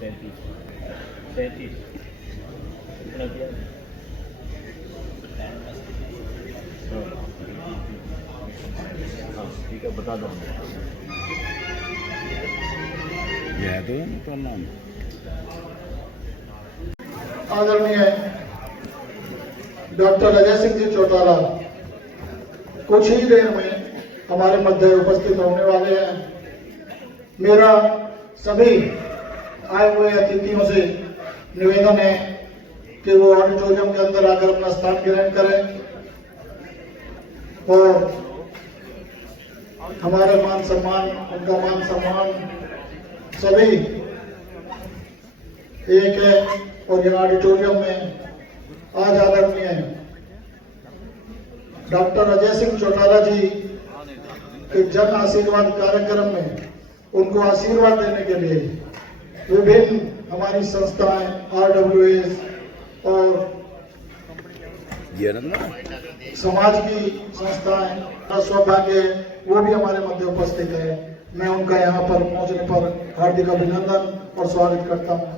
सैंतीस सैंतीस कितना दिया? हाँ ठीक है, बता दो। यह तो उनका नाम आदरणीय डॉक्टर अजय सिंह जी चौटाला कुछ ही देर में हमारे मध्य उपस्थित होने वाले हैं। मेरा सभी आए हुए अतिथियों से निवेदन है कि वो ऑडिटोरियम के अंदर आकर अपना स्थान ग्रहण करें और हमारे मान सम्मान, उनका मान सम्मान सभी एक है। और यह ऑडिटोरियम में आज आदरणीय डॉक्टर अजय सिंह चौटाला जी के जन आशीर्वाद कार्यक्रम में उनको आशीर्वाद देने के लिए विभिन्न हमारी संस्थाएं, RWS और समाज की संस्थाएं का सौभाग्य है, वो भी हमारे मध्य उपस्थित है। मैं उनका यहाँ पर पहुंचने पर हार्दिक अभिनंदन और स्वागत करता हूँ।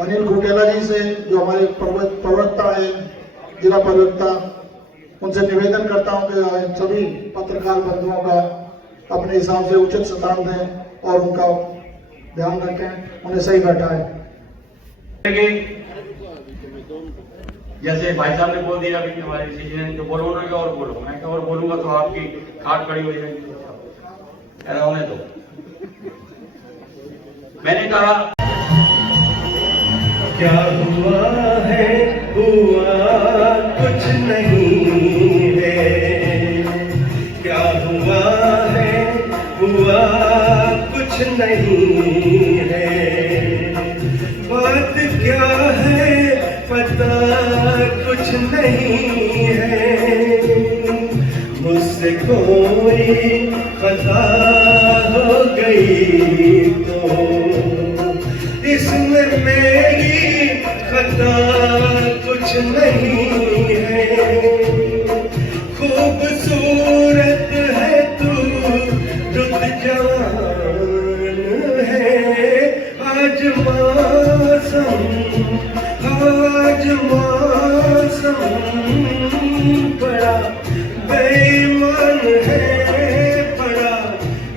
अनिल घुटेला जी से, जो हमारे प्रवक्ता है, जिला प्रवक्ता, उनसे निवेदन करता हूं कि सभी पत्रकार बंधुओं का अपने हिसाब से उचित स्थान दें और उनका ध्यान रखें, उन्हें सही बैठाएं। जैसे भाई साहब ने बोल दिया कि हमारे डिसीजन जो बोलो ना और बोलो, मैं और बोलूंगा तो आपकी खाट खड़ी हो जाएगी। होने दो। मैंने कहा क्या हुआ है, हुआ कुछ नहीं है। क्या हुआ है, हुआ कुछ नहीं है। बात क्या है पता कुछ नहीं है। मुझसे कोई खता हो गई तो इसमें मेरी खता कुछ नहीं है। खूबसूरत है तू, रुत जवान है। आज मौसम बड़ा बेईमान है, बड़ा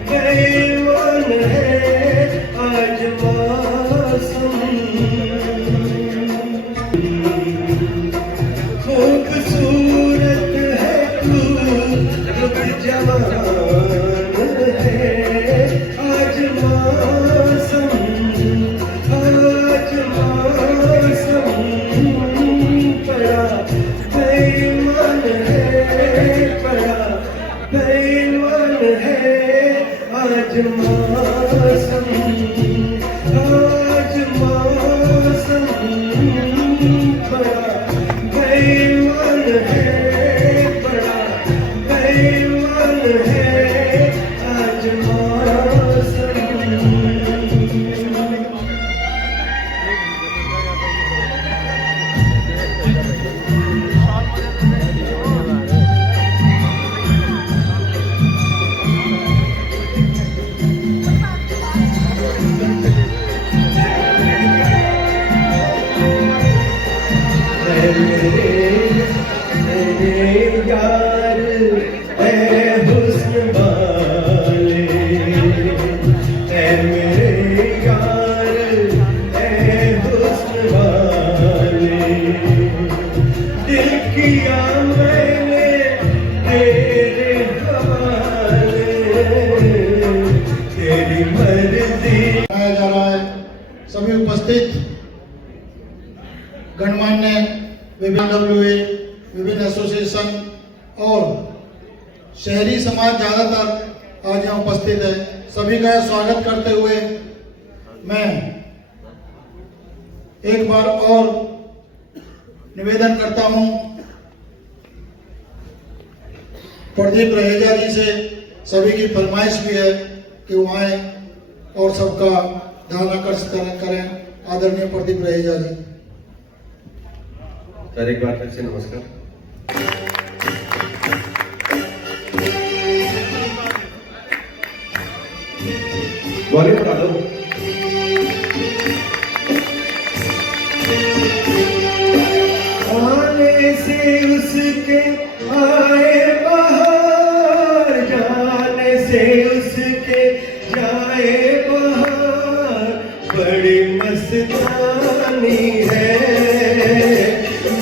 बेईमान है। आज खूबसूरत है तू, रुत जवान है। आज मौसम बड़ा बेईमान है, बड़ा बेईमान है। आज मौसम बड़ा बेईमान है, बड़ा बेईमान है। आज मौसम यार है हुस्न वाले, है मेरे यार है हुस्न वाले। दिल किया मैंने तेरे हवाले, तेरी मर्जी। मनाया जा रहा है। सभी उपस्थित गणमान्य विभिन्न WA, विभिन्न एसोसिएशन और शहरी समाज ज्यादातर आज यहाँ उपस्थित है। सभी का स्वागत करते हुए मैं एक बार और निवेदन करता हूँ प्रदीप रहेजा जी से। सभी की फरमाइश भी है कि वो आए और सबका ध्यान आकर्षित करें। आदरणीय प्रदीप रहेजा जी। सर एक बार फिर से नमस्कार। वॉल्यूम बढ़ा दो। आने से उसके आए बहार, जाने से उसके जाए बहार, बड़ी मस्तानी है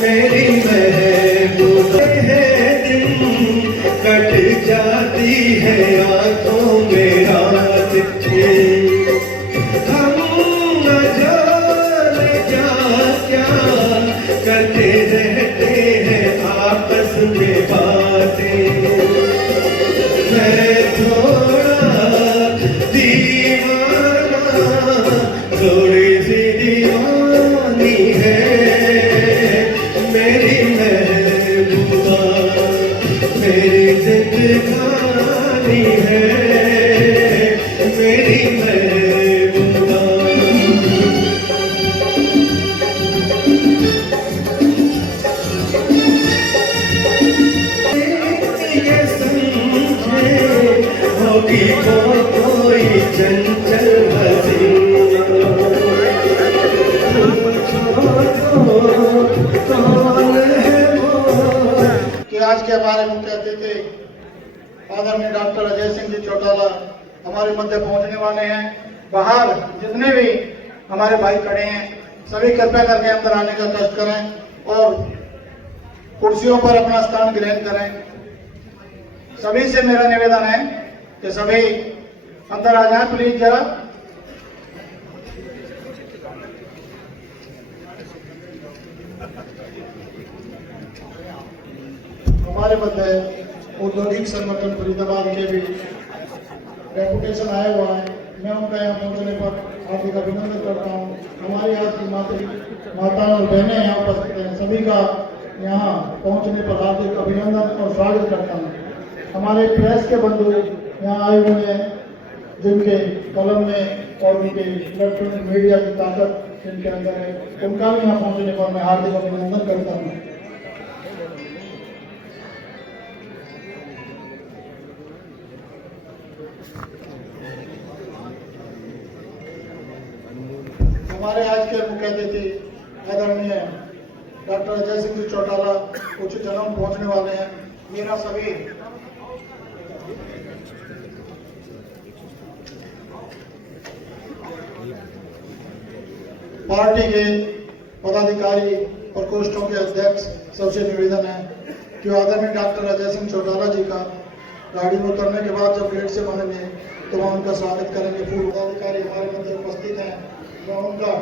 मेरी महबूबा है। दिन कट जाती है आंखों में रात की, हम न जाने क्या क्या करते रहते हैं आपस में बातें। मैं थोड़ा दीवाना, थोड़ी सी दीवानी है मेरी महबूबा, मेरी जिंदगानी है मेरी महबूबा। ये समझे होगी कोई चंचल हसीना, कौन है वो। कि आज के हमारे मुख्य अतिथि आदरणीय डॉक्टर अजय सिंह जी चौटाला हमारे मध्य पहुंचने वाले हैं। बाहर जितने भी हमारे भाई खड़े हैं सभी कृपया करके अंदर आने का कष्ट करें और कुर्सियों पर अपना स्थान ग्रहण करें। सभी से मेरा निवेदन है कि सभी अंदर आ जाएं प्लीज जरा। हमारे मध्य औद्योगिक संगठन फरीदाबाद के भी डेपुटेशन आया हुआ है। मैं उनका यहाँ पहुंचने पर हार्दिक अभिनंदन करता हूँ। हमारी आज की माताएं और बहनें यहाँ उपस्थित हैं, सभी का यहाँ पहुंचने पर हार्दिक अभिनंदन और स्वागत करता हूँ। हमारे प्रेस के बंधु यहाँ आए हुए हैं जिनके कलम में और उनके इलेक्ट्रॉनिक मीडिया की ताकत जिनके अंदर है, उनका भी यहाँ पहुंचने पर मैं हार्दिक अभिनंदन करता हूँ। हमारे आज के मुख्य अतिथि आदरणीय डॉक्टर अजय सिंह जी चौटाला उच्च जन्म पहुंचने वाले हैं। मेरा सभी पार्टी के पदाधिकारी प्रकोष्ठों के अध्यक्ष सबसे निवेदन है कि आदरणीय डॉक्टर अजय सिंह चौटाला जी का गाड़ी में उतरने के बाद जब गेट से बनेंगे तो वहाँ उनका स्वागत करेंगे। पूर्व पदाधिकारी हमारे मध्य उपस्थित हैं, मैं उनका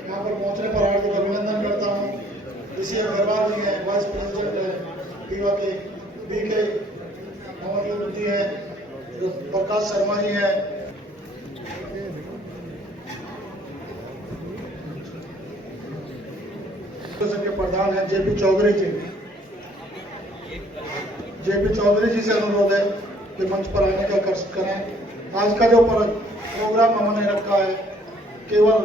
यहाँ पर पहुँचने पर हार्दिक अभिनंदन करता हूँ। इसी अग्रवाल जी हैं, वाइस प्रेसिडेंट है पीवा के, बीके मोहम्मद जी हैं, प्रकाश शर्मा जी हैं, के प्रधान है जेपी चौधरी जी। जेपी चौधरी जी से अनुरोध है कि मंच पर आने का कष्ट करें। आज का जो प्रोग्राम हमने रखा है केवल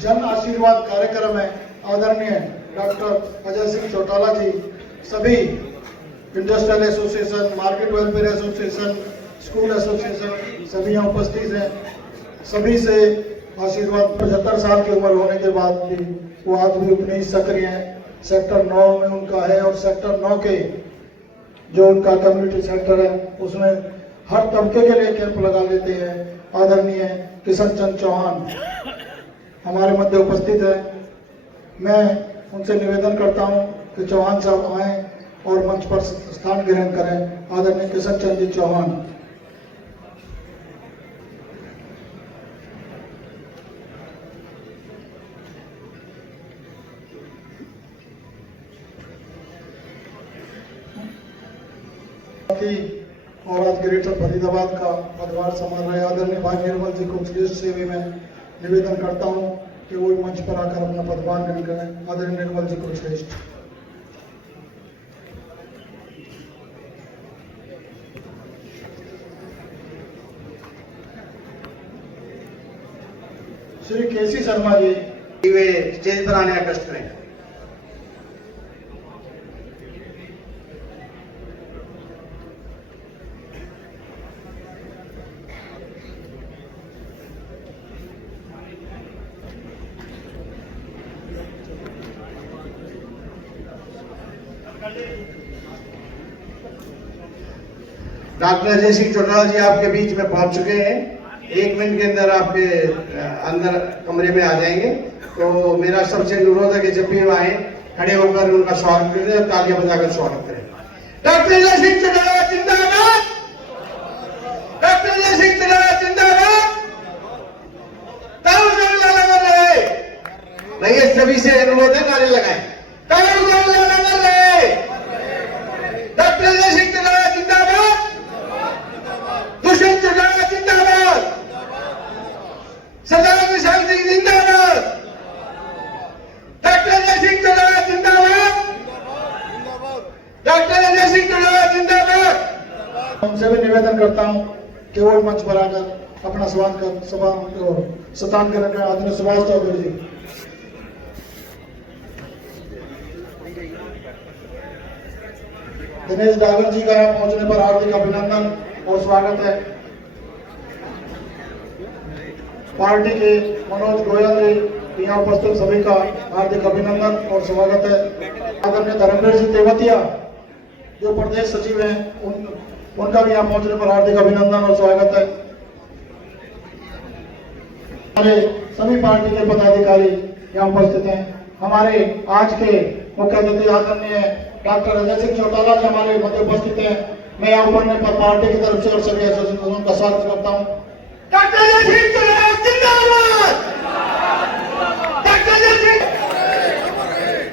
जन आशीर्वाद कार्यक्रम है। आदरणीय डॉक्टर अजय सिंह चौटाला जी सभी industrial association, market welfare association, school association सभी यहाँ उपस्थित हैं। सभी से आशीर्वाद। 75 साल की उम्र होने के बाद भी वो आज भी उतने ही सक्रिय हैं। सेक्टर 9 में उनका है और सेक्टर 9 के जो उनका कम्युनिटी सेंटर है उसमें हर तबके के लिए कैंप लगा लेते हैं। आदरणीय किशन चंद चौहान हमारे मध्य उपस्थित है। मैं उनसे निवेदन करता हूं कि चौहान साहब आए और मंच पर स्थान ग्रहण करें। आदरणीय किशन चंद जी चौहान। और आज ग्रेटर फरीदाबाद का पदभार संभाल रहे आदरणीय भाई निर्मल जी को श्रेष्ठ से भी मैं निवेदन करता हूं कि वो मंच पर आकर अपना पदभार ग्रहण करें। आदरणीय निर्मल जी को श्रेष्ठ। श्री केसी शर्मा जी वे स्टेज पर आने का कष्ट करें। डॉक्टर अजय सिंह चौटाला जी आपके बीच में पहुंच चुके हैं। 1 मिनट के अंदर आपके अंदर कमरे में आ जाएंगे। तो मेरा सबसे अनुरोध है कि जब भी वो आए खड़े होकर उनका स्वागत करें और तालियां बजाकर स्वागत करें। डॉक्टर अजय सिंह चौटाला जिंदाबाद, डॉक्टर अजय सिंह चौटाला जिंदाबाद। ताऊ जवाहरलाल अमर रहे। भैया सभी से अनुरोध है, नारे लगाएं। ताऊ जवाहरलाल अमर रहे। डॉक्टर अजय सिंह चौटाला जिंदाबाद, दुष्यंत चौटाला जिंदाबाद, सरदार विशाल सिंह जिंदाबाद, डॉक्टर अजय सिंह चौटाला जिंदाबाद, डॉक्टर अजय सिंह चौटाला जिंदाबाद। उनसे भी निवेदन करता हूं कि वो मंच पर आकर अपना सतान करें आदरणीय सुभाष चौधरी जी। दिनेश डागर जी का यहाँ पहुंचने पर हार्दिक अभिनंदन और स्वागत है। पार्टी के मनोज गोयल जी यहाँ उपस्थित सभी का हार्दिक अभिनंदन और स्वागत है। आदरणीय धर्मेंद्र जी तेवतिया जो प्रदेश सचिव हैं उनका भी यहाँ पहुंचने पर हार्दिक अभिनंदन और स्वागत है। हमारे सभी पार्टी के पदाधिकारी यहाँ उपस्थित हैं। हमारे आज के मुख्य अतिथि आदरणीय डॉक्टर अजय सिंह चौटाला जी हमारे मध्य उपस्थित हैं। मैं यहाँ उपरने पर पार्टी की तरफ से और सभी एसोसिएशन का स्वागत करता हूँ। डॉक्टर अजय सिंह चौटाला जिंदाबाद, डॉक्टर अजय सिंह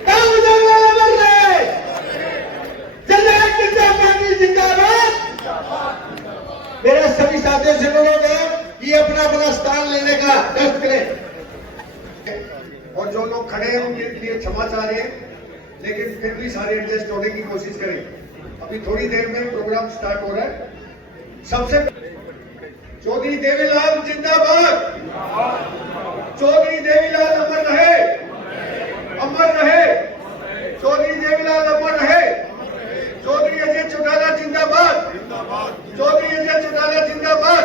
ताऊ जवाहरलाल अमर रहे। जननायक जनता पार्टी जिंदाबाद। मेरे सभी साथियों से अनुरोध है कि अपना अपना स्थान लेने का कष्ट करें। और जो लोग खड़े हैं उनके लिए क्षमा चाह रहे हैं, लेकिन फिर भी सारे एडजस्ट होने की कोशिश करें। अभी थोड़ी देर में प्रोग्राम स्टार्ट हो रहा है। सबसे चौधरी देवीलाल जिंदाबाद, चौधरी देवीलाल अमर रहे, अमर रहे, चौधरी देवीलाल अमर रहे, चौधरी अजय चौटाला जिंदाबाद, चौधरी अजय चौटाला जिंदाबाद,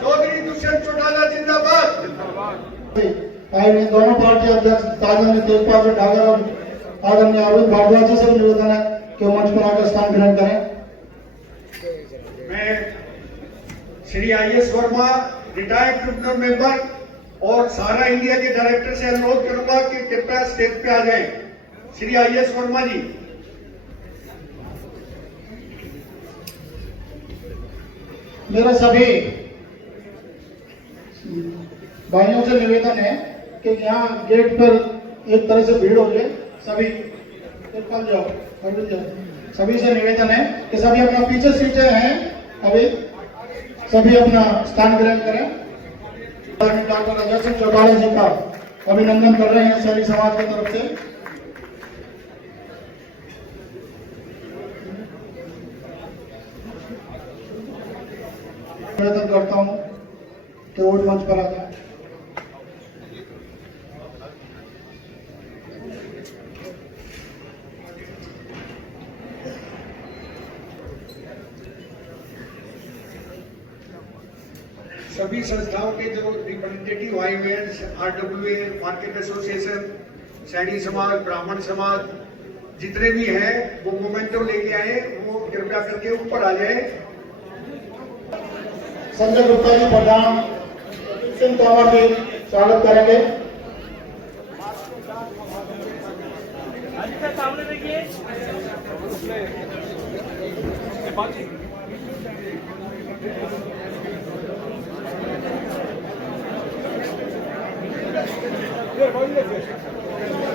चौधरी दुष्यंत चौटाला जिंदाबाद। दोनों पार्टी अध्यक्ष आदरणीय तेजपाल सिंह डागर और आदरणीय अरविंद भारद्वाज जी से निवेदन है कि वो मंच पर आकर स्थान ग्रहण करें। मैं Shri IS Verma retired tribunal member और सारा इंडिया के डायरेक्टर से अनुरोध करूंगा कि कृपया स्टेज पे आ जाएं। श्री IS वर्मा जी। मेरा सभी भाइयों से निवेदन है कि यहाँ गेट पर एक तरह से भीड़ हो जाए। सभी जाओ, सभी से निवेदन है कि सभी अपना पीछे सीटें हैं, अभी सभी अपना स्थान ग्रहण करें। डॉक्टर अजय सिंह चौटाला जी का अभिनंदन कर रहे हैं सभी समाज की तरफ से। निवेदन करता हूं कि वोट मंच पर आ जाए। सभी संस्थाओं के जो रिप्रेजेंटेटिव आए हुए हैं, RWA, मार्केट एसोसिएशन, सैनी समाज, ब्राह्मण समाज, जितने भी हैं वो मोमेंटो लेके आए, वो कृपया करके ऊपर आ जाए। संजय गुप्ता जी प्रधान सिंह तोमर भी स्वागत करेंगे। सामने देखिए।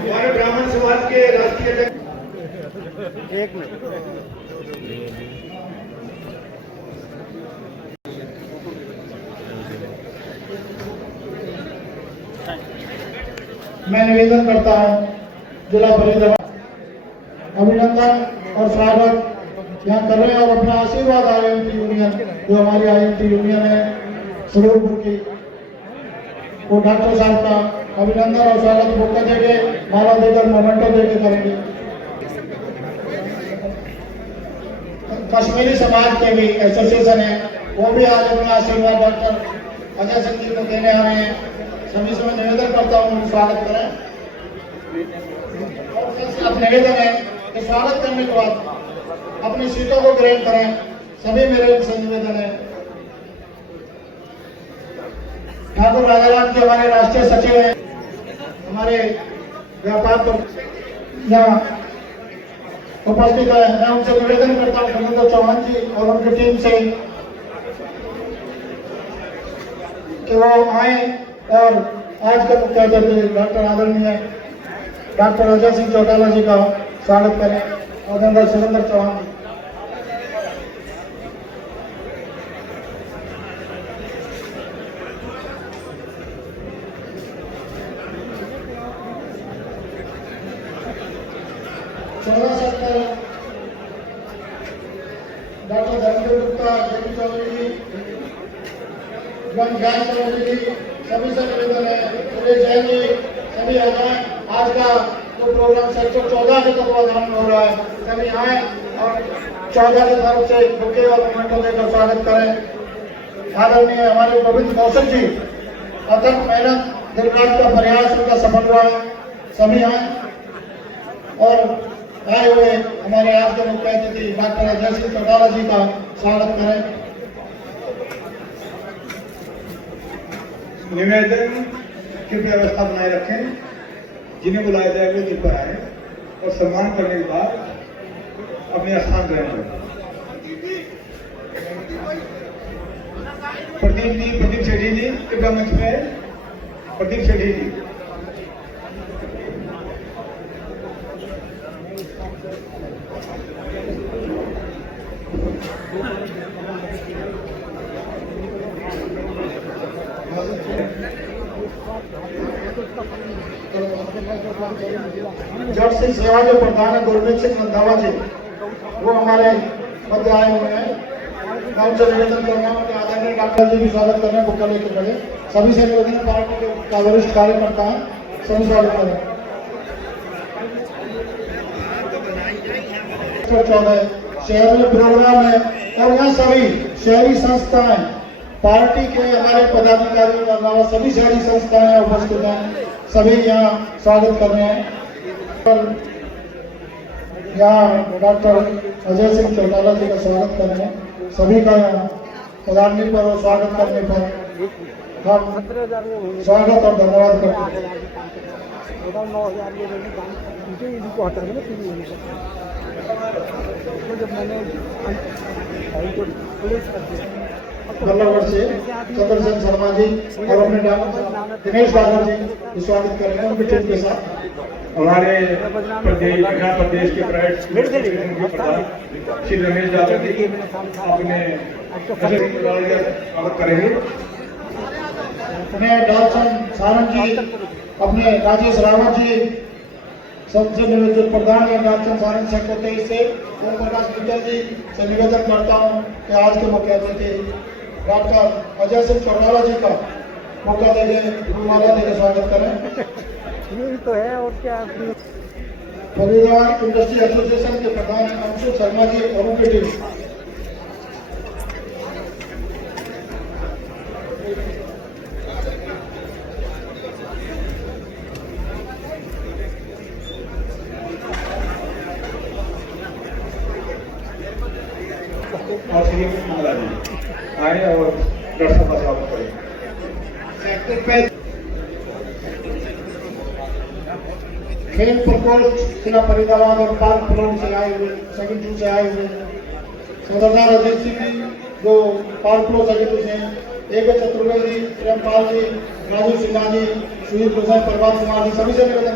हमारे ब्राह्मण समाज के राष्ट्रीय अध्यक्ष मैं निवेदन करता हूं जिला परिषद अभिनंदन और स्वागत यहाँ कर रहे हैं और अपना आशीर्वाद IMT यूनियन जो हमारी IMT यूनियन है सरूरपुर की, वो डॉक्टर साहब का अभिनंदन और स्वागत मौका देंगे, माला देकर मोमेंटो देकर करेंगे। कश्मीरी समाज के भी एसोसिएशन है, वो भी आज अपना आशीर्वाद डॉक्टर अजय सिंह जी को देने आ रहे हैं। सभी से मैं निवेदन करता हूँ स्वागत करें। और निवेदन है कि स्वागत करने के बाद अपनी सीटों को ग्रहण करें। सभी मेरे से निवेदन है। ठाकुर राजाराम के हमारे राष्ट्रीय सचिव हैं, हमारे व्यापार पर यहाँ उपस्थित है। मैं उनसे निवेदन करता हूँ धर्मेंद्र चौहान जी और उनकी टीम से कि वो आए और आज का मुख्य अतिथि डॉक्टर आदरणीय डॉक्टर अजय सिंह चौटाला जी का स्वागत करें और नंबर सुरेंद्र चौहान जी। डॉक्टर धर्मेंद्र गुप्ता, जेपी चौधरी जी, ज्ञान चौधरी जी, सभी से निवेदन है, सुरेश जैन जी, सभी आ जाए। आज का जो प्रोग्राम सेक्टर 14 के तत्वाधान में हो रहा है, सभी आए और 14 की तरफ से बुके और मोमेंटो देकर स्वागत करें। आदरणीय हमारे गोविंद कौशल जी, अथक मेहनत दिन रात का प्रयास उनका सफल हुआ है, सभी आए और आए हुए हमारे आज के मुख्य अतिथि डॉक्टर अजय सिंह चौटाला जी का स्वागत करें। निवेदन की व्यवस्था बनाए रखें, जिन्हें बुलाया जाए वे दिन पर आए और सम्मान करने के बाद अपने स्थान ग्रहण करें। प्रदीप सेठी जी कृपया मंच में। प्रदीप सेठी जी, जट सिंह सेवा के प्रधान है गुरमीत सिंह रंधावा जी, वो हमारे मध्य आए हुए हैं। मैं उनसे निवेदन कर रहा हूँ कि आदरणीय डॉक्टर जी भी स्वागत कर रहे हैं, बुक्का लेकर खड़े। सभी से निवेदन है, पार्टी का वरिष्ठ कार्यकर्ता है, सभी स्वागत करें। 14 शहर में प्रोग्राम है और यहाँ सभी शहरी संस्थाएं, पार्टी के हमारे पदाधिकारियों के अलावा सभी शहरी संस्थाएं उपस्थित हैं, सभी यहाँ स्वागत कर रहे हैं। यहाँ डॉक्टर अजय सिंह चौटाला जी का स्वागत कर रहे हैं, सभी का यहाँ पधारने पर और स्वागत करने पर हम स्वागत और धन्यवाद करते हैं। बल्लभगढ़ से चंद्रसेन शर्मा जी और अपने दिनेश बाबू जी स्वागत कर रहे हैं उनकी टीम के साथ। हमारे प्रदेश के प्राइवेट श्री रमेश यादव जी अपने स्वागत करेंगे। अपने डॉक्टर सारंग जी, अपने राजेश रावत जी, सबसे निवेदन प्रधान या डॉक्टर सारंग सेक्रेटरी से ओम प्रकाश मित्तल जी से निवेदन करता हूँ कि आज के मुख्य अतिथि डॉक्टर अजय सिंह चौटाला जी का मौका देकर माला देकर स्वागत करें। यही तो है और क्या। फरीदाबाद इंडस्ट्री एसोसिएशन के प्रधान अंशु शर्मा जी और उनकी टीम। और श्री मंगला जी आए और दर्शकों का स्वागत करें। खेल प्रकोष्ठ जिला फरीदाबाद और पार्क फ्लोर से आए हुए, सेकंड टू से आए हुए सदरदार अजय सिंह जी जो पार्क फ्लोर सेकंड टू से, एक चतुर्वेदी, प्रेमपाल जी, राजू सिन्हा जी, सुजीत प्रसाद, प्रभात कुमार जी, सभी से निवेदन।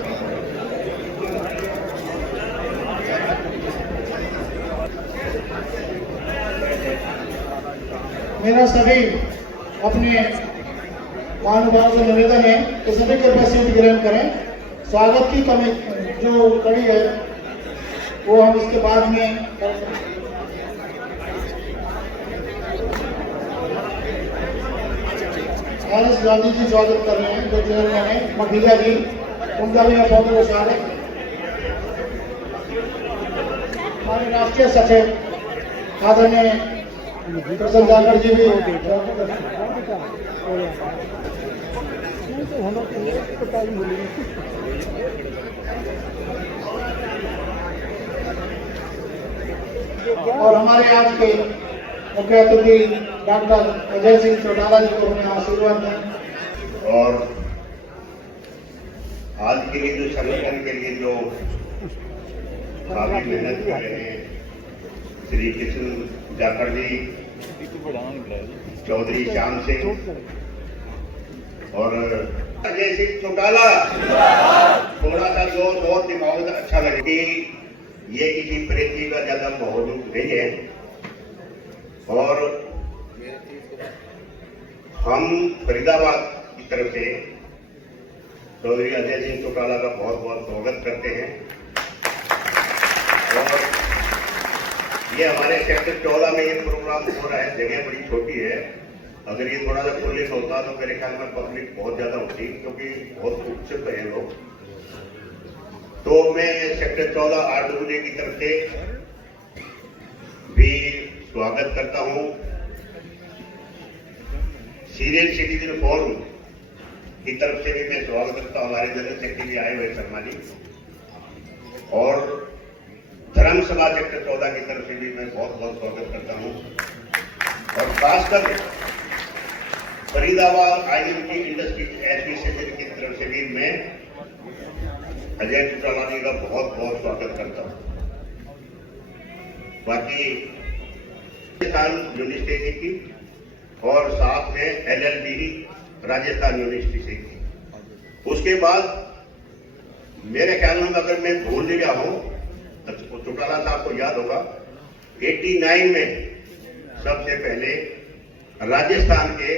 मेरा सभी अपने महानुभाव से निवेदन है कि सभी कृपया सीट ग्रहण करें। स्वागत की कमी जो कड़ी है वो हम इसके बाद में RS गांधी जी स्वागत कर रहे हैं, जो चेयरमैन है मखीजा जी, उनका भी मैं बहुत बहुत स्वागत। हमारे राष्ट्रीय सचिव आदरणीय प्रसन्न जाकर जी भी और हमारे आज के मुख्य अतिथि डॉक्टर अजय सिंह चौटाला जी को अपने आशीर्वाद दें। और आज के लिए जो संगठन के लिए जो काफी मेहनत कर रहे हैं श्री कृष्ण जाखड़ जी, चौधरी श्याम सिंह और अजय सिंह चौटाला, थोड़ा सा जोर और दिमाग अच्छा लगे कि ये किसी प्रेती का ज्यादा मौजूद नहीं है। और हम फरीदाबाद की तरफ से चौधरी अजय सिंह चौटाला का बहुत बहुत स्वागत करते हैं। और ये हमारे सेक्टर 14 में ये प्रोग्राम हो रहा है, जगह बड़ी छोटी है। अगर ये थोड़ा सा खुले होता तो मेरे ख्याल में पब्लिक बहुत ज्यादा होती, क्योंकि बहुत उत्सुक है लोग। तो मैं सेक्टर 14 आरडब्ल्यूए की तरफ से भी स्वागत करता हूं। सीनियर सिटीजन फोरम की तरफ से भी मैं स्वागत करता हूं, हमारे जनरल सेक्रेटरी आए हुए शर्मा जी। और धर्म सभा सेक्टर 14 की तरफ से भी मैं बहुत बहुत स्वागत करता हूं। और खासकर फरीदाबाद आईएमटी इंडस्ट्रीज एसोसिएशन की तरफ से भी मैं अजय चौटाला जी का बहुत बहुत स्वागत करता हूं। बाकी राजस्थान यूनिवर्सिटी की और साथ में एलएलबी राजस्थान यूनिवर्सिटी से की। उसके बाद मेरे ख्याल में अगर मैं भूल नहीं गया हूं तो चौटाला साहब को याद होगा 89 में सबसे पहले राजस्थान के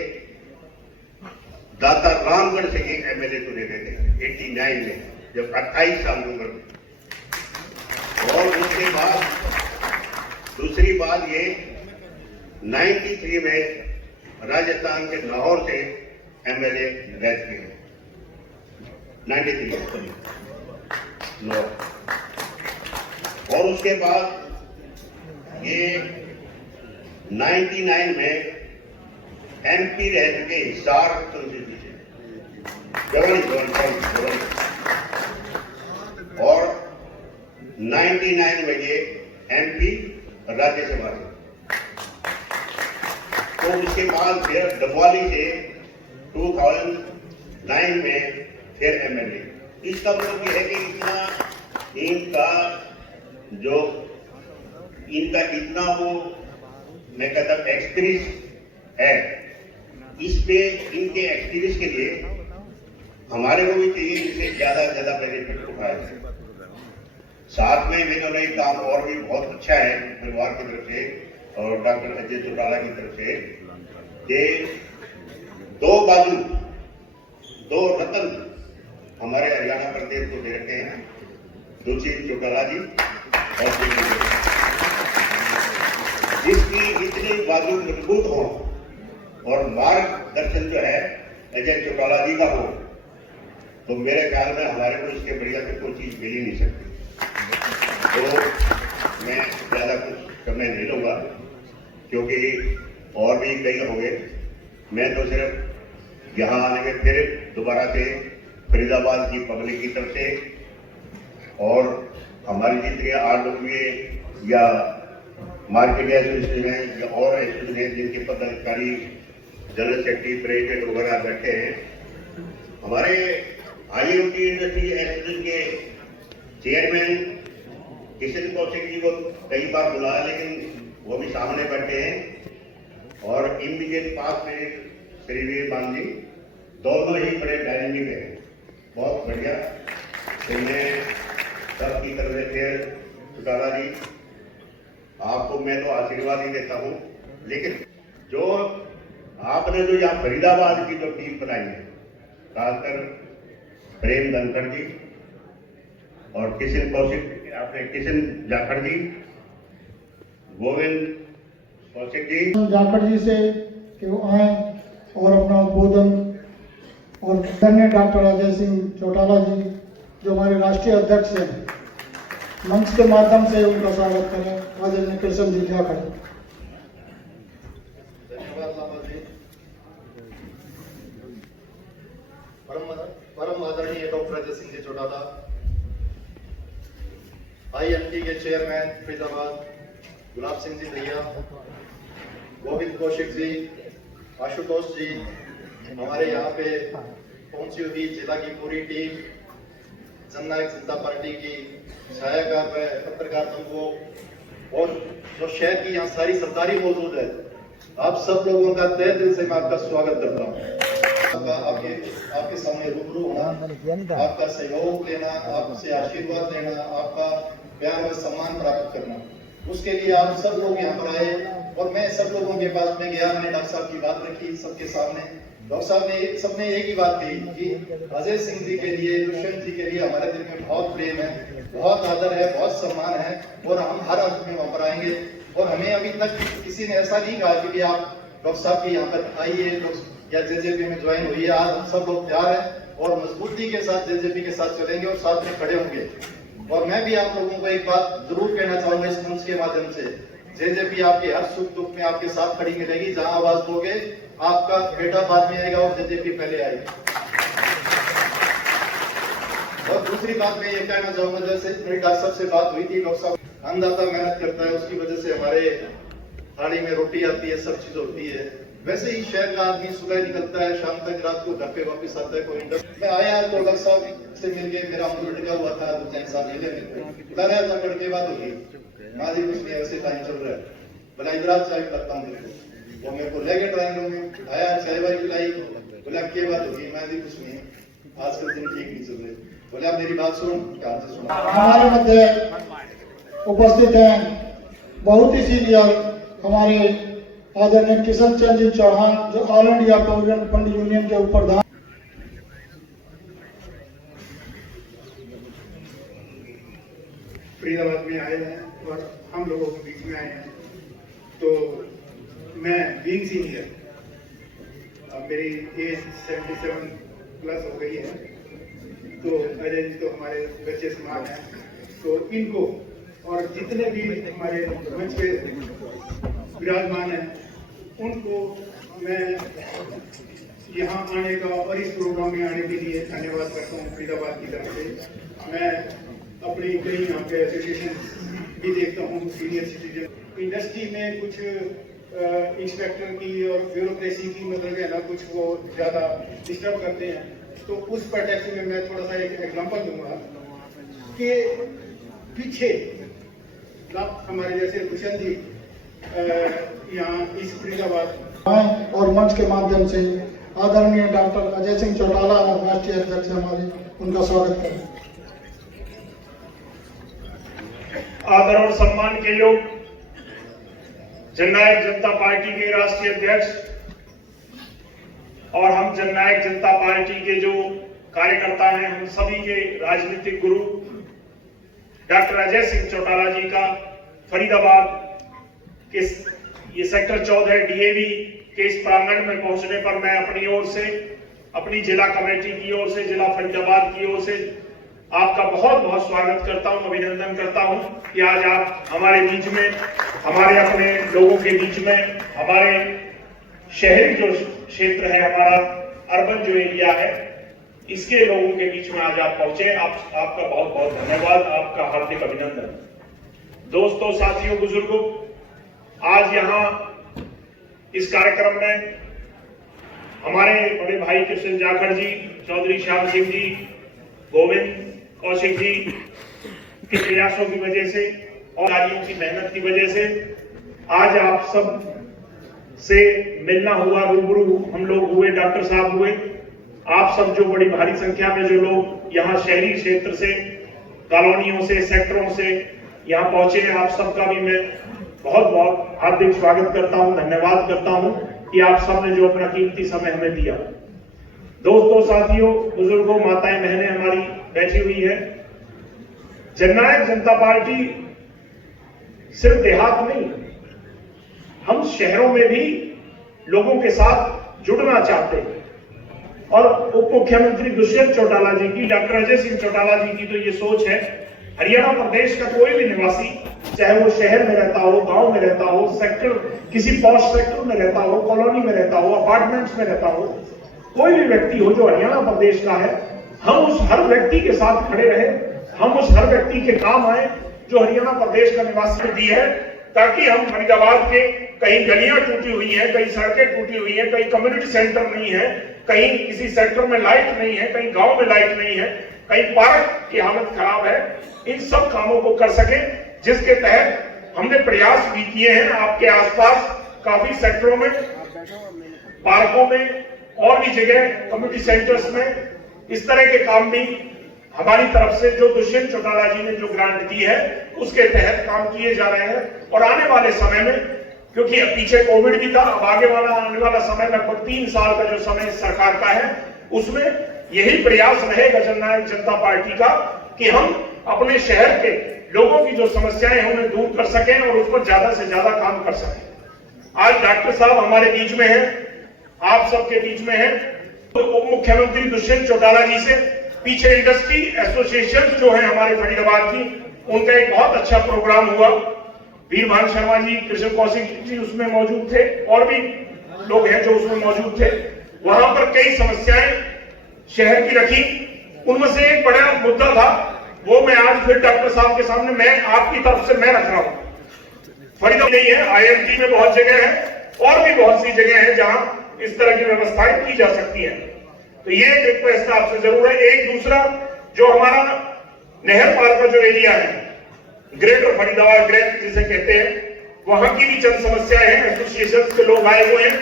दाता रामगढ़ से ही एमएलए चुने गए थे 89 में, जब 28 साल की उम्र में। और उसके बाद दूसरी बात ये 93 में राजस्थान के लाहौर से एमएलए रह चुके हैं 93 लाहौर। और उसके बाद ये 99 में एमपी रह चुके हिसार संसदीय से और 99 में ये एमपी राज्यसभा से। तो उसके बाद फिर डबवाली से 2009 में फिर एमएलए। इसका मतलब यह है कि इनका इतना वो मैं कहता एक्सपीरियंस है, इस पे इनके एक्सपीरियंस के लिए हमारे को भी चाहिए इससे ज्यादा से ज्यादा बेनिफिट उठाया जाए। साथ में इन्होंने काम और भी बहुत अच्छा है परिवार की तरफ से और डॉक्टर अजय चौटाला की तरफ से कि दो बाजू दो रत्न हमारे हरियाणा प्रदेश को दे रखे हैं, दूसरी चौटाला जी और जिसकी इतनी बाजू मजबूत हो और मार्गदर्शन जो है अजय चौटाला जी का हो, तो मेरे ख्याल में हमारे को इसके बढ़िया से कोई चीज मिल ही नहीं सकती। तो मैं ज्यादा कुछ समय नहीं लूंगा क्योंकि और भी कई होंगे। मैं तो सिर्फ यहाँ आने में फिर दोबारा से फरीदाबाद की पब्लिक की तरफ से और हमारी जितनी आरडब्ल्यूए या मार्केट एसोसिएशन है या और एसोसिएशन है जिनके पदाधिकारी जनरल सेक्रेटरी प्रेसिडेंट वगैरह बैठे हैं, हमारे आईएमटी इंडस्ट्री एसोसिएशन के चेयरमैन किशन कौशिक जी को कई बार बुलाया लेकिन वो भी सामने बैठे हैं और इमीडिएट पास में श्रीवीर मान जी, दोनों ही बड़े डायनेमिक हैं, बहुत बढ़िया। तो मैं सबकी तरफ से फिर चौटाला जी आपको मैं तो आशीर्वाद ही देता हूं, लेकिन जो आपने जो यहाँ फरीदाबाद की जो टीम बनाई है, खासकर प्रेम धनखड़ जी और किशन कौशिक, आपने किशन जाखड़ जी, गोविंद कौशिक जी, जाखड़ जी से कि वो आए और अपना उद्बोधन, और धन्य डॉक्टर अजय सिंह चौटाला जी जो हमारे राष्ट्रीय अध्यक्ष हैं, मंच के माध्यम से उनका स्वागत करें। आदरणीय कृष्ण जी जाखड़। धन्यवाद लामा जी। परम आदरणीय डॉक्टर अजय सिंह जी चौटाला, आईएमटी के चेयरमैन फरीदाबाद गुलाब सिंह जी भैया, गोविंद कौशिक जी, आशुतोष जी, हमारे यहाँ पे पहुंची हुई जिला की पूरी टीम, जननायक जनता पार्टी की छायाकार व पत्रकार बंधुओं और जो शहर की यहाँ सारी सरदारी मौजूद है, आप सब लोगों का तहे दिल से मैं आपका स्वागत करता हूँ। आपके सामने रूबरू होना, आपका सहयोग लेना, आपसे आशीर्वाद लेना, आपका प्यार और सम्मान प्राप्त करना, उसके लिए आप सब लोग यहाँ पर आए और मैं सब लोगों के पास में गया। मैंने डॉक्टर साहब की बात रखी सबके सामने। डॉक्टर साहब ने सबने एक ही बात कही कि अजय सिंह जी के लिए, दुष्यंत जी के लिए हमारे दिल में बहुत प्रेम है, बहुत आदर है, बहुत सम्मान है और हम हर अंत में वहां पर आएंगे। और हमें अभी तक किसी ने ऐसा नहीं कहा कि आप डॉक्टर साहब के यहाँ पर आइए या जेजेपी में ज्वाइन हुई है। आज हम सब लोग तैयार हैं और मजबूती के साथ जेजेपी के साथ चलेंगे और साथ में खड़े होंगे। और मैं भी आप लोगों को एक बात जरूर कहना चाहूंगा इस मंच के माध्यम से, जेजेपी आपके हर सुख दुख में आपके साथ खड़ी मिलेगी। जहां आवाज दोगे आपका बेटा बाद में आएगा और जेजेपी पहले आएगी। और दूसरी बात मैं ये कहना चाहूंगा, जैसे मेरी डॉक्टर साहब से बात हुई थी, डॉक्टर साहब अंदाता मेहनत करता है, उसकी वजह से हमारे थाली में रोटी आती है, सब चीज होती है। वैसे ही शहर का आदमी सुबह निकलता है, शाम तक रात को घर पे वापस आता है। कोई मैं आया तो डॉक्टर साहब से मिल के मेरा मुंह लटका हुआ था, 2-3 साल पहले लगा था, करके बात होगी माँ जी कुछ नहीं, ऐसे टाइम चल रहा है, बोला इधर आप चाय पिलाता हूँ मेरे को। वो मेरे को लेके ड्राइंग रूम में आया, चाय वाई पिलाई, बोला क्या बात होगी, मैं जी कुछ नहीं, आजकल दिन ठीक नहीं चल रहे। बोले आप मेरी बात सुनो, क्या सुनो। हमारे मध्य उपस्थित हैं बहुत ही सीनियर हमारे आदरणीय किशन चंद जी चौहान, जो all India provident fund union के उपप्रधान। फरीदाबाद में आए हैं और हम लोगों के बीच में आए हैं। तो मैं बीइंग सीनियर, अब मेरी एज 77 प्लस हो गई है, तो अजय जी तो हमारे बच्चे समान हैं, तो इनको और जितने भी हमारे मंच पे विराजमान हैं उनको मैं यहाँ आने का और इस प्रोग्राम में आने के लिए धन्यवाद करता हूँ फरीदाबाद की तरफ से। मैं अपनी कई यहाँ पे एसोसिएशन भी देखता हूँ, सीनियर सिटीजन इंडस्ट्री में कुछ इंस्पेक्टर की और ब्यूरोक्रेसी की मतलब है ना, कुछ वो ज़्यादा डिस्टर्ब करते हैं। तो उस प्रोटेक्ट में मैं थोड़ा सा एक एग्जांपल दूंगा कि पीछे हमारे जैसे दुष्यंत जी यहाँ इस फरीदाबाद और मंच के माध्यम से आदरणीय डॉक्टर अजय सिंह चौटाला राष्ट्रीय अध्यक्ष हमारे, उनका स्वागत करें। आदर और सम्मान के योग जननायक जनता पार्टी के राष्ट्रीय अध्यक्ष और हम जननायक जनता पार्टी के जो कार्यकर्ता हैं, हम सभी के राजनीतिक गुरु डॉक्टर अजय सिंह चौटाला जी का फरीदाबाद के ये सेक्टर 14 डीएवी के इस प्रांगण में पहुंचने पर मैं अपनी ओर से, अपनी जिला कमेटी की ओर से, जिला फरीदाबाद की ओर से आपका बहुत बहुत स्वागत करता हूं, अभिनंदन करता हूं कि आज आप हमारे बीच में, हमारे अपने लोगों के बीच में, हमारे शहरी जो क्षेत्र है, हमारा अर्बन जो एरिया है, इसके लोगों के बीच में आज आप पहुंचे। आपका बहुत बहुत धन्यवाद, आपका हार्दिक अभिनंदन। दोस्तों, साथियों, बुजुर्गों, आज यहाँ इस कार्यक्रम में हमारे बड़े भाई कृष्ण जाखड़ जी, चौधरी श्याम सिंह जी, गोविंद कौशिक जी के प्रयासों की वजह से और कार्यों की मेहनत की वजह से आज आप सब से मिलना हुआ, रूबरू हम लोग हुए, डॉक्टर साहब हुए। आप सब जो बड़ी भारी संख्या में जो लोग यहाँ शहरी क्षेत्र से, कॉलोनियों से, सेक्टरों से यहाँ पहुंचे हैं, आप सबका भी मैं बहुत बहुत हार्दिक स्वागत करता हूं, धन्यवाद करता हूं कि आप सब ने जो अपना कीमती समय हमें दिया। दोस्तों, साथियों, बुजुर्गों, माताएं, बहनें हमारी बैठी हुई है। जननायक जनता पार्टी सिर्फ देहात नहीं, हम शहरों में भी लोगों के साथ जुड़ना चाहते हैं। और उप मुख्यमंत्री दुष्यंत चौटाला जी की, डॉक्टर अजय सिंह चौटाला जी की तो ये सोच है, हरियाणा प्रदेश का कोई भी निवासी, चाहे वो शहर में रहता हो, गांव में रहता हो, सेक्टर किसी पॉश सेक्टर में रहता हो, कॉलोनी में रहता हो, अपार्टमेंट्स में रहता हो, कोई भी व्यक्ति हो जो हरियाणा प्रदेश का है, हम उस हर व्यक्ति के साथ खड़े रहे, हम उस हर व्यक्ति के काम आए जो हरियाणा प्रदेश का निवासी दी है, ताकि हम फरीदाबाद के कहीं गलियां टूटी हुई हैं, कहीं सड़कें टूटी हुई हैं, कहीं कम्युनिटी सेंटर नहीं है, कहीं किसी सेक्टर में लाइट नहीं है, कहीं गांव में लाइट नहीं है, कहीं पार्क की हालत खराब है, इन सब कामों को कर सके, जिसके तहत हमने प्रयास भी किए हैं। आपके आसपास काफी सेक्टरों में, पार्कों में और भी जगह कम्युनिटी सेंटर्स में इस तरह के काम भी हमारी तरफ से जो दुष्यंत चौटाला जी ने जो ग्रांट दी है उसके तहत काम किए जा रहे हैं। और आने वाले समय में, क्योंकि अब पीछे कोविड भी था, अब आने वाला समय लगभग 3 साल का जो समय सरकार का है, उसमें यही प्रयास रहेगा जननायक जनता पार्टी का कि हम अपने शहर के लोगों की जो समस्याएं हैं उन्हें दूर कर सकें और उस पर ज्यादा से ज्यादा काम कर सकें। आज डॉक्टर साहब हमारे बीच में हैं, आप सबके बीच में हैं। तो उप मुख्यमंत्री दुष्यंत चौटाला जी से पीछे इंडस्ट्री एसोसिएशन जो है हमारे फरीदाबाद की, उनका एक बहुत अच्छा प्रोग्राम हुआ। वीरभान शर्मा जी, कृष्ण कौशिक जी उसमें मौजूद थे और भी लोग हैं जो उसमें मौजूद थे। वहां पर कई समस्याएं शहर की रखी, उनमें से एक बड़ा मुद्दा था, वो मैं आज फिर डॉक्टर साहब के सामने मैं आपकी तरफ से मैं रख रहा हूं। फरीदाबाद नहीं है, IMT में बहुत जगह है और भी बहुत सी जगह है जहां इस तरह की व्यवस्थाएं की जा सकती है। तो ये रिक्वेस्ट आपसे जरूर है। एक दूसरा जो हमारा नहर पार का जो एरिया है, ग्रेटर फरीदाबाद ग्रेट जिसे कहते हैं, वहां की भी चंद समस्याएं हैं, एसोसिएशन के लोग आए हुए हैं।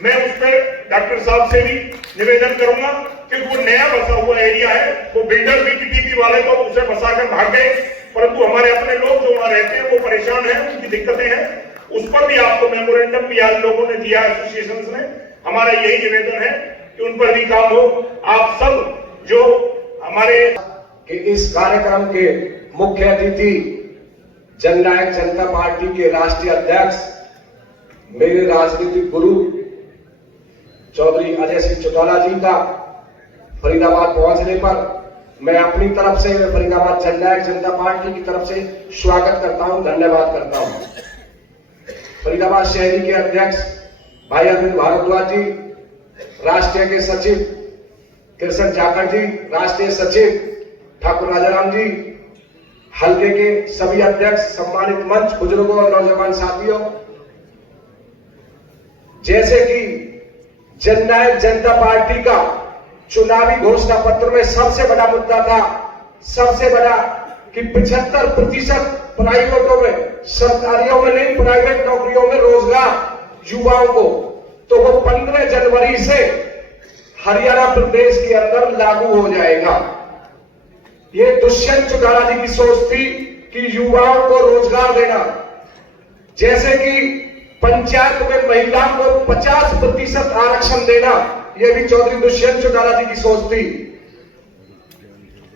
मैं उस पर डॉक्टर साहब से भी निवेदन करूंगा, क्योंकि वो नया बसा हुआ एरिया है, वो बिल्डर भी टीपी वाले तो उसे बसाकर भाग गए, परंतु हमारे अपने लोग जो वहां रहते हैं वो परेशान हैं, उनकी दिक्कतें हैं। उस पर भी आपको मेमोरेंडम भी आज लोगों ने दिया, एसोसिएशन ने। हमारा यही निवेदन है कि उन पर भी काम हो। आप सब जो हमारे कि इस कार्यक्रम के मुख्य अतिथि जननायक जनता पार्टी के राष्ट्रीय अध्यक्ष, मेरे राजनीतिक गुरु चौधरी अजय सिंह चौटाला जी का फरीदाबाद पहुंचने पर मैं अपनी तरफ से, फरीदाबाद जननायक जनता पार्टी की तरफ से स्वागत करता हूं, धन्यवाद करता हूं। फरीदाबाद शहरी के अध्यक्ष भाई अरविंद भारद्वाज जी, राष्ट्रीय के सचिव कृष्ण जाखड़ जी, राष्ट्रीय सचिव ठाकुर राजाराम जी, हल्के के सभी अध्यक्ष, सम्मानित मंच, बुजुर्गों और नौजवान साथियों, जैसे कि जननायक जनता पार्टी का चुनावी घोषणा पत्र में सबसे बड़ा मुद्दा था, सबसे बड़ा कि 75% प्राइवेटों में, सरकारियों में नहीं, प्राइवेट नौकरियों में रोजगार युवाओं को, तो वो 15 जनवरी से हरियाणा प्रदेश के अंदर लागू हो जाएगा। ये दुष्यंत चौटाला जी की सोच थी कि युवाओं को रोजगार देना, जैसे कि पंचायत में महिलाओं को 50% आरक्षण देना, यह भी चौधरी दुष्यंत चौटाला जी की सोच थी।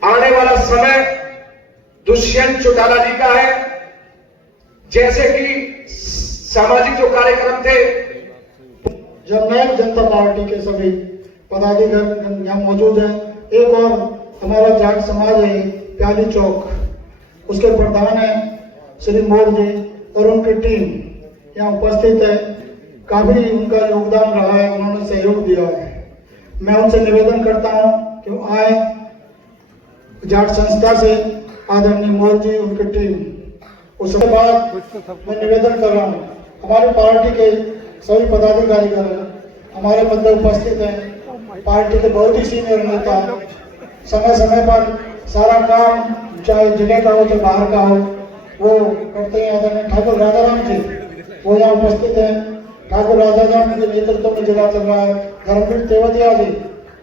आने वाला समय दुष्यंत चौटाला जी का है, जैसे कि सामाजिक जो कार्यक्रम थे, जननायक जनता पार्टी के सभी पदाधिकारी यहाँ मौजूद हैं। एक और हमारा जाट समाज है प्यादी चौक, उसके प्रधान है श्री मोर जी और उनकी टीम यहाँ उपस्थित है। काफी उनका योगदान रहा है, उन्होंने सहयोग दिया है। मैं उनसे निवेदन करता हूँ कि आए, जाट संस्था से आदरणीय मोर जी, उनकी टीम। उसके बाद मैं निवेदन कर रहा हूँ, हमारी पार्टी के सभी पदाधिकारीगण हमारे मध्य उपस्थित हैं। पार्टी के बहुत ही सीनियर नेता समय समय पर सारा काम, चाहे जिले का हो चाहे बाहर का हो, वो करते हैं। आदरणीय ठाकुर राजाराम जी वो यहाँ उपस्थित हैं। ठाकुर राजाराम के नेतृत्व में जिला चल रहा है। धर्मवीर तेवतिया जी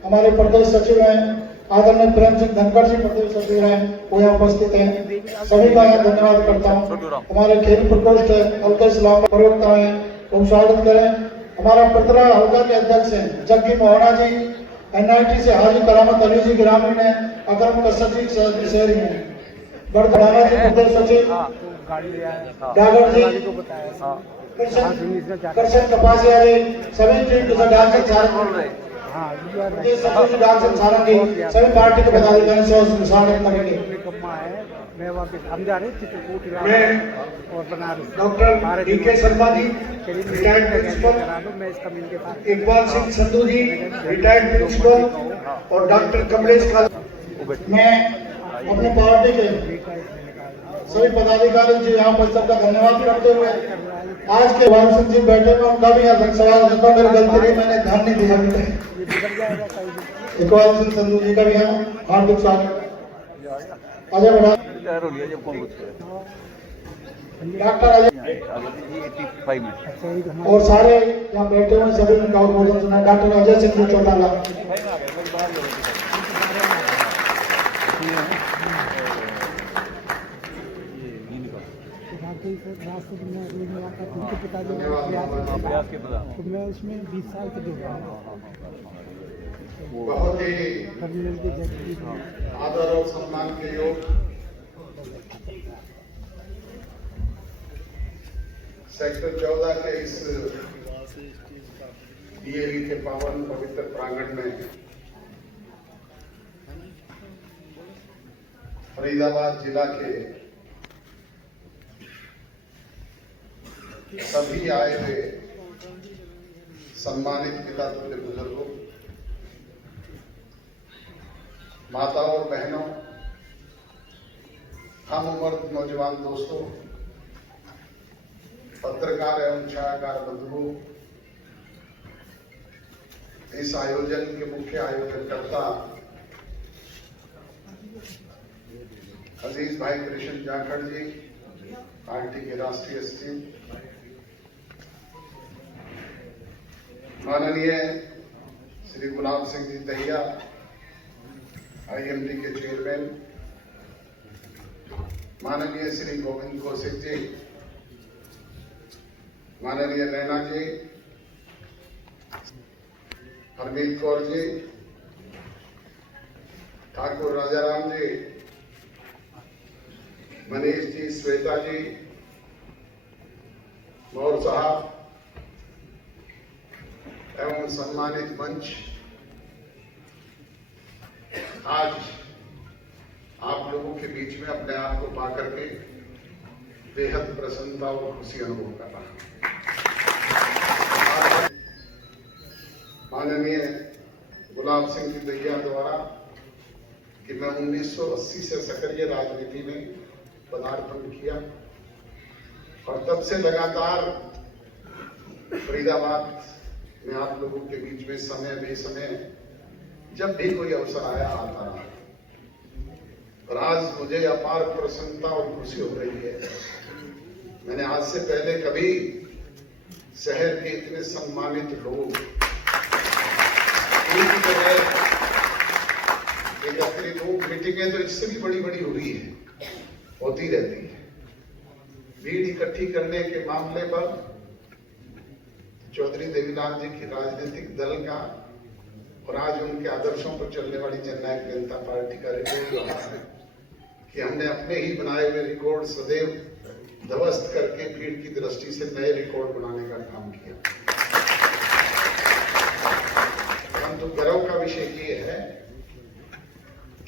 हमारे प्रदेश सचिव हैं। आदरणीय प्रेम सिंह धनखड़ जी प्रदेश सचिव हैं, वो यहाँ उपस्थित हैं। सभी का यहाँ धन्यवाद करता हूँ। हमारे खेल प्रकोष्ठ है, हल्का सलाम प्रवक्ता है, वो स्वागत करें। हमारा पतरा हल्का के अध्यक्ष हैं जग्गी मोहना जी, NIT से हाजी करामत अली जी ग्रामीण है, अकरम कसर जी शहरी हैं, बड़दाना जी प्रदेश सचिव, डागर जी, कृष्ण कपासिया जी, सभी टीम के डॉक्टर सारंगी, सभी पार्टी के पदाधिकारी स्वागत करेंगे। मैं वहाँ पे हम जा रहे चित्रकूट और Banaras. Doctor DK Sharma ji, retired principal, Iqbal Singh Sandhu जी, रिटायर्ड प्रिंसिपल, और डॉक्टर कमलेश खान। मैं अपने पार्टी के सभी पदाधिकारी जी यहाँ पर सबका धन्यवाद करते हुए आज के वाल सिंह जी बैठे में उनका भी यहाँ सवाल होता मेरी गलती रही, मैंने ध्यान नहीं दिया अभी तक। इकबाल सिंह संधू जी का भी यहाँ हार्दिक स्वागत। अजय बढ़ा डॉक्टर अजय और सारे यहाँ बैठे हुए सभी उनका उद्बोधन सुना। डॉक्टर अजय सिंह चौटाला। तो मैं उसमें 20 साल से जुड़ रहा हूँ। बहुत ही आदर और सम्मान के योग सेक्टर 14 के इस डीएवी के पावन पवित्र प्रांगण में फरीदाबाद जिला के सभी आए हुए सम्मानित पिता तुल्य बुजुर्गों, माताओं और बहनों, हम उम्र नौजवान दोस्तों, पत्रकार एवं छायाकार बंधुओं, इस आयोजन के मुख्य आयोजनकर्ता अजीज भाई कृष्ण जाखड़ जी, पार्टी के राष्ट्रीय सचिव, माननीय श्री गुलाब सिंह जी दहिया, आईएमडी के चेयरमैन, माननीय श्री गोविंद कौशिक जी, माननीय नैना जी, हरमीत कौर जी, ठाकुर राजाराम जी, मनीष जी, श्वेता जी, मौर साहब एवं सम्मानित मंच, आज आप लोगों के बीच में अपने आप को पाकर के बेहद प्रसन्नता और खुशी अनुभव कर रहा हूं। माननीय गुलाब सिंह जी दहिया द्वारा कि मैं 1980 से सक्रिय राजनीति में पदार्पण किया और तब से लगातार फरीदाबाद में आप लोगों के बीच में समय बेसमय जब भी कोई अवसर आया आता रहा और आज मुझे अपार प्रसन्नता और खुशी हो रही है। मैंने आज से पहले कभी शहर के इतने सम्मानित लोग एक जगह एकत्रित हो, मीटिंगें तो इससे भी बड़ी बड़ी हो रही है, होती रहती है। भीड़ इकट्ठी करने के मामले पर चौधरी देवीलाल जी की राजनीतिक दल का और आज उनके आदर्शों पर चलने वाली जननायक जनता पार्टी का रिकॉर्ड रहा है कि हमने अपने ही बनाए हुए रिकॉर्ड सदैव ध्वस्त करके भीड़ की दृष्टि से नए रिकॉर्ड बनाने का काम किया। परंतु गर्व का विषय ये है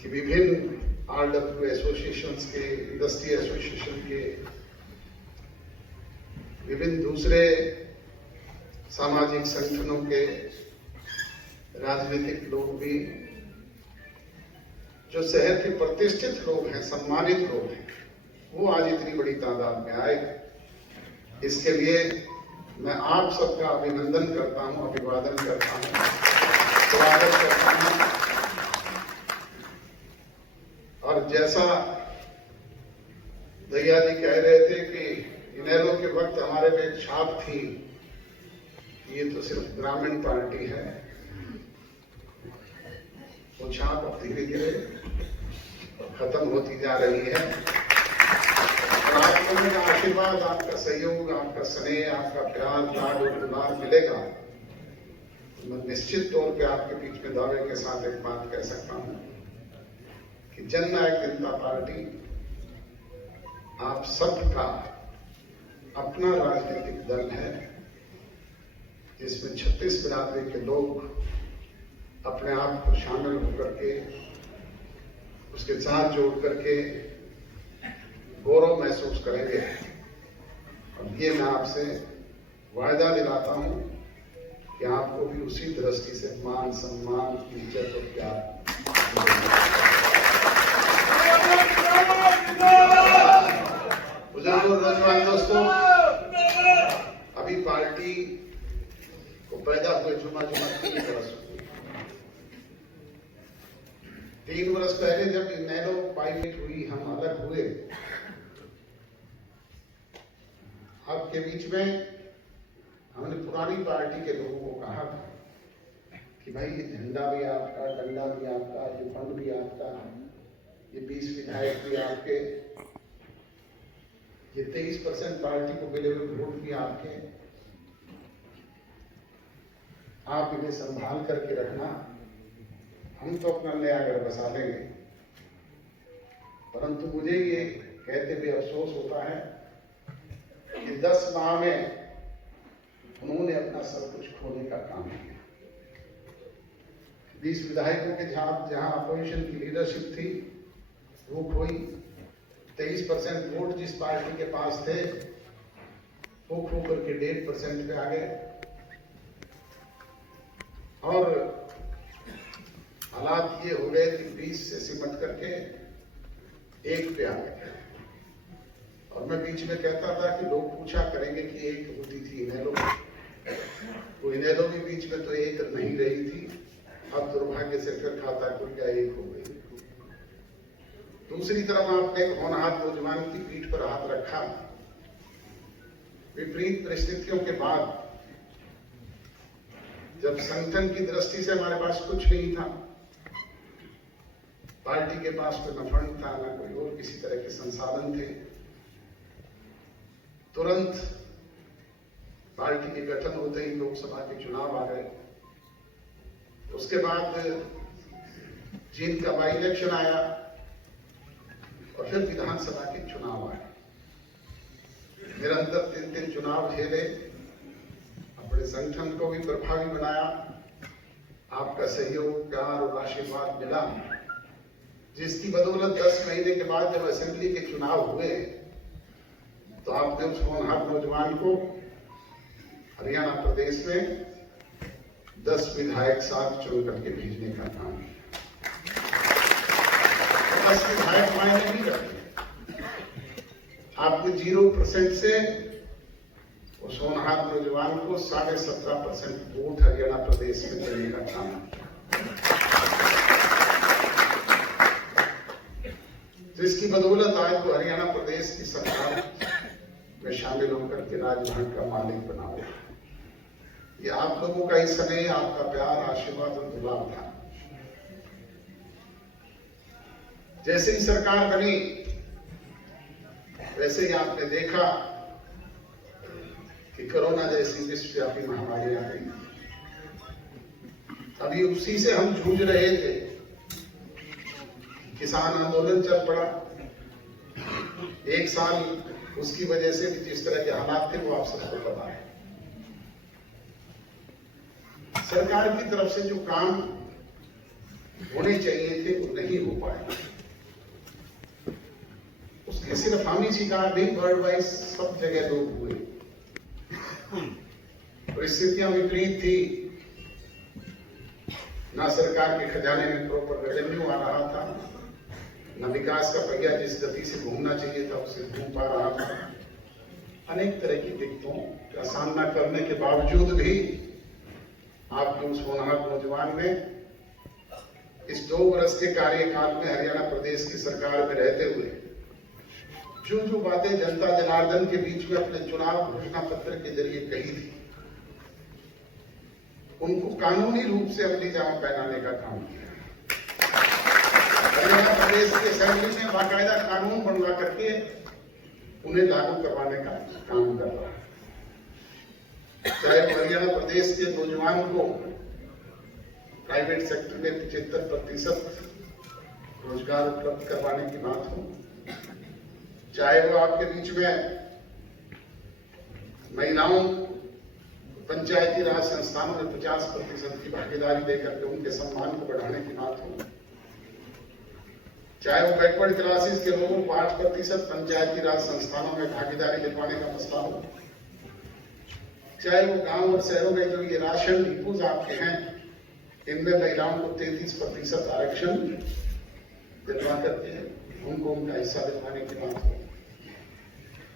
कि विभिन्न आरडब्ल्यू एसोसिएशंस के, इंडस्ट्री एसोसिएशन के, विभिन्न दूसरे सामाजिक संगठनों के राजनीतिक लोग भी, जो शहर के प्रतिष्ठित लोग हैं, सम्मानित लोग हैं, वो आज इतनी बड़ी तादाद में आए। इसके लिए मैं आप सबका अभिनंदन करता हूं, अभिवादन करता हूं, स्वागत करता हूं। और जैसा दहिया जी कह रहे थे कि इनेलो के वक्त हमारे पे एक छाप थी, ये तो सिर्फ ग्रामीण पार्टी है, वो छाप अब धीरे धीरे खत्म होती जा रही है। और आप लोगों का आशीर्वाद, आपका सहयोग, आपका स्नेह, आपका प्यार, लाड और दुलार मिलेगा तो मैं निश्चित तौर पे आपके बीच में दावे के साथ एक बात कह सकता हूं कि जननायक जनता पार्टी आप सबका अपना राजनीतिक दल है, जिसमें 36 बिरादरी के लोग अपने आप को शामिल होकर के, उसके साथ जोड़ करके गौरव महसूस करेंगे। और ये मैं आपसे वायदा दिलाता हूं कि आपको भी उसी दृष्टि से मान, सम्मान, इज्जत और प्यार बुजुर्ग और नौजवान दोस्तों, अभी पार्टी को पैदा हुए जुमा 3 बरस हुए। 3 बरस पहले जब इनेलो पाइलेट हुई, हम अलग हुए, आपके बीच में हमने पुरानी पार्टी के लोगों को कहा था कि भाई ये झंडा भी आपका, डंडा भी आपका, ये फंड भी आपका, ये 20 विधायक भी आपके, ये 23% पार्टी को मिले हुए वोट भी आपके, आप इन्हें संभाल करके रखना, हम तो अपना नया घर बसा लेंगे। परंतु मुझे ये कहते हुए अफसोस होता है कि 10 माह में उन्होंने अपना सब कुछ खोने का काम किया। 20 विधायकों के जहां अपोजिशन की लीडरशिप थी वो खोई। 23% वोट जिस पार्टी के पास थे वो खो करके 1.5% पे आ गए, और हालात ये हो गए कि 20 से सिमट करके 1 पे आ गए। और मैं बीच में कहता था कि लोग पूछा करेंगे कि 1 होती थी इनेलो, तो इनेलो भी बीच में तो 1 नहीं रही थी, अब दुर्भाग्य से फिर खाता खुल गया 1 हो गई। दूसरी तरफ आपने एक होनहार नौजवान की पीठ पर हाथ रखा। विपरीत परिस्थितियों के बाद जब संगठन की दृष्टि से हमारे पास कुछ नहीं था, पार्टी के पास कोई न फंड था, न कोई और किसी तरह के संसाधन थे, तुरंत पार्टी के गठन होते ही लोकसभा के चुनाव आ गए। उसके बाद जींद का बाई इलेक्शन आया और फिर विधानसभा के चुनाव आए। निरंतर 3 चुनाव झेले, अपने संगठन को भी प्रभावी बनाया, आपका सहयोग, प्यार और आशीर्वाद मिला, जिसकी बदौलत 10 महीने के बाद जब असेंबली के चुनाव हुए तो आपने उस होनहार नौजवान को हरियाणा प्रदेश में 10 विधायक साथ चुन करके भेजने का काम किया। 10 विधायक मायने नहीं रखते। आपने 0% से उस होनहार नौजवान को 17.5% वोट हरियाणा प्रदेश में देने का काम किया, जिसकी बदौलत आज वो हरियाणा प्रदेश की सरकार में शामिल होकर के राजभवन का मालिक बना हुआ। ये आप लोगों का इस समय आपका प्यार, आशीर्वाद और दुलार था। जैसे ही सरकार बनी वैसे ही आपने देखा कि कोरोना जैसी विश्वव्यापी महामारी आ गई। अभी उसी से हम जूझ रहे थे, किसान आंदोलन चल पड़ा। 1 साल उसकी वजह से भी जिस तरह के हालात थे वो आप सबको पता है। सरकार की तरफ से जो काम होने चाहिए थे वो नहीं हो पाए। उसके सिर्फ हम ही शिकार नहीं, वर्ल्ड वाइज सब जगह लोग हुए। परिस्थितियां विपरीत थी, ना सरकार के खजाने में प्रॉपर रेवेन्यू आ रहा था, न विकास का पहिया जिस गति से घूमना चाहिए था उसे घूम पा रहा था। अनेक तरह की दिक्कतों का सामना करने के बावजूद भी आपके उस होनहार नौजवान ने इस 2 वर्ष के कार्यकाल में हरियाणा प्रदेश की सरकार में रहते हुए जो बातें जनता जनार्दन के बीच में अपने चुनाव घोषणा पत्र के जरिए कही थी, उनको कानूनी रूप से अपनी जामा पहनाने का काम किया। हरियाणा प्रदेश की असेंबली में बाकायदा कानून बनवा करके उन्हें लागू करवाने का काम कर रहा है। चाहे हरियाणा प्रदेश के नौजवान को प्राइवेट सेक्टर में 75% रोजगार उपलब्ध करवाने की बात हो, चाहे वो आपके बीच में महिलाओं पंचायती राज संस्थानों में 50% की भागीदारी देकर के उनके सम्मान को बढ़ाने की बात हो, चाहे वो बैकवर्ड क्लासेस के लोगों को 8% पंचायती राज संस्थानों में भागीदारी दिलवाने का मसला हो, चाहे वो गांव और शहरों में जो ये राशन डिपोज आपके हैं इनमें महिलाओं को 33% आरक्षण दिलवा करके उनको उनका हिस्सा दिलवाने की बात हो,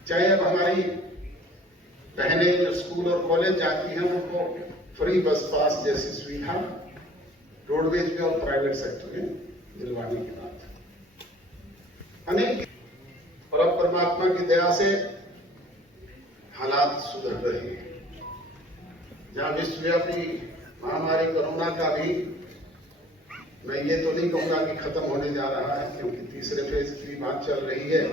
चाहे अब हमारी बहनें जो स्कूल और कॉलेज जाती हैं उनको फ्री बस पास जैसी सुविधा रोडवेज में और प्राइवेट सेक्टर में दिलवाने की बात अनेक, और अब परमात्मा की दया से हालात सुधर रहे हैं। जहां विश्वव्यापी महामारी कोरोना का भी मैं ये तो नहीं कहूंगा कि खत्म होने जा रहा है, क्योंकि तीसरे फेज की भी बात चल रही है।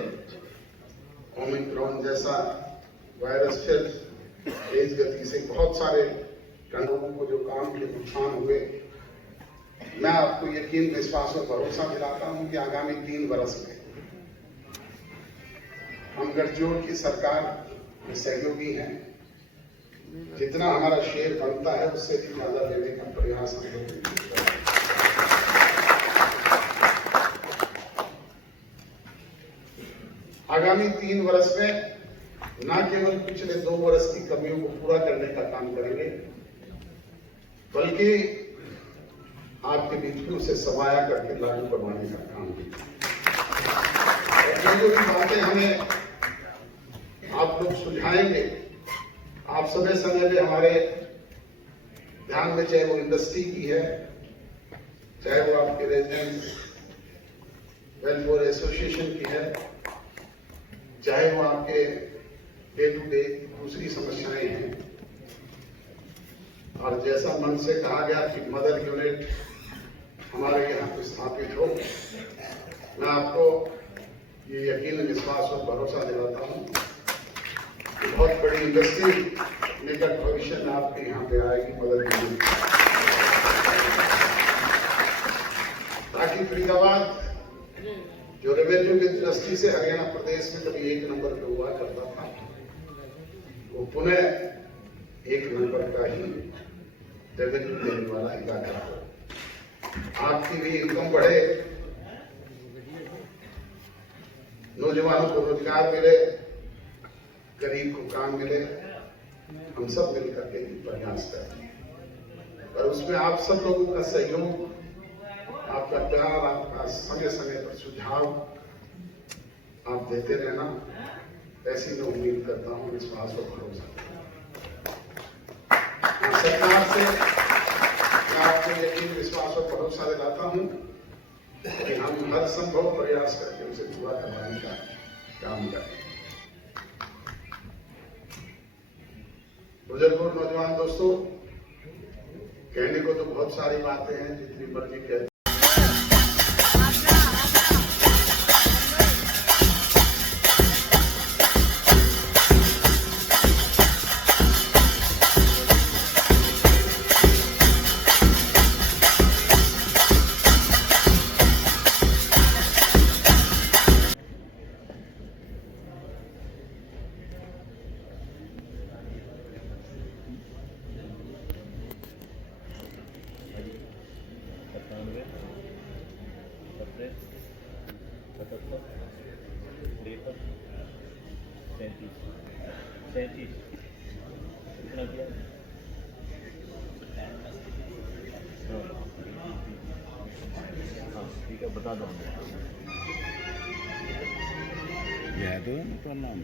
ओमिक्रॉन जैसा वायरस फिर तेज गति से बहुत सारे लोगों को जो काम के नुकसान हुए, मैं आपको यकीन विश्वास और भरोसा दिलाता हूं कि आगामी 3 वर्ष में हम गठजोड़ की सरकार में सहयोगी हैं। जितना हमारा शेयर बनता है उससे भी ज्यादा लेने का प्रयास हम लोग करेंगे। आगामी 3 वर्ष में न केवल पिछले 2 वर्ष की कमियों को पूरा करने का काम करेंगे, बल्कि आपके बीच में उसे समाया करके लागू करवाने का काम करेंगे। जो भी बातें हमें आप लोग सुझाएंगे, आप समय समय में हमारे ध्यान में, चाहे वो इंडस्ट्री की है, चाहे वो आपके रेजिडेंट वेलफेयर एसोसिएशन की है, चाहे वो आपके डे टू डे दूसरी समस्याएं हैं, और जैसा मन से कहा गया कि मदर यूनिट हमारे यहाँ पे स्थापित हो, मैं आपको ये यकीन विश्वास और भरोसा दिलाता हूँ कि बहुत बड़ी इंडस्ट्री निकट भविष्य में आपके यहाँ पे आएगी मदर यूनिट, ताकि फरीदाबाद जो रेवेन्यू की दृष्टि से हरियाणा प्रदेश में कभी 1 नंबर पे हुआ करता था, वो पुनः 1 नंबर का ही रेवेन्यू देने वाला इलाका हो। आपकी भी इनकम बढ़े, नौजवानों को रोजगार मिले, गरीब को काम मिले, हम सब मिलकर के प्रयास करें। और उसमें आप सब लोगों का सहयोग, आपका प्यार, आपका समय समय पर सुझाव आप देते रहना, ऐसी मैं उम्मीद करता हूं, विश्वास और भरोसा। सरकार से मैं आपको यकीन विश्वास और भरोसा दिलाता हूं कि हम हर संभव प्रयास करके उसे पूरा करवाने का काम करें। बुजुर्गों, नौजवान दोस्तों, कहने को तो बहुत सारी बातें हैं, जितनी मर्जी कह कितना किया? हाँ ठीक है, बता दो। यह तो नाम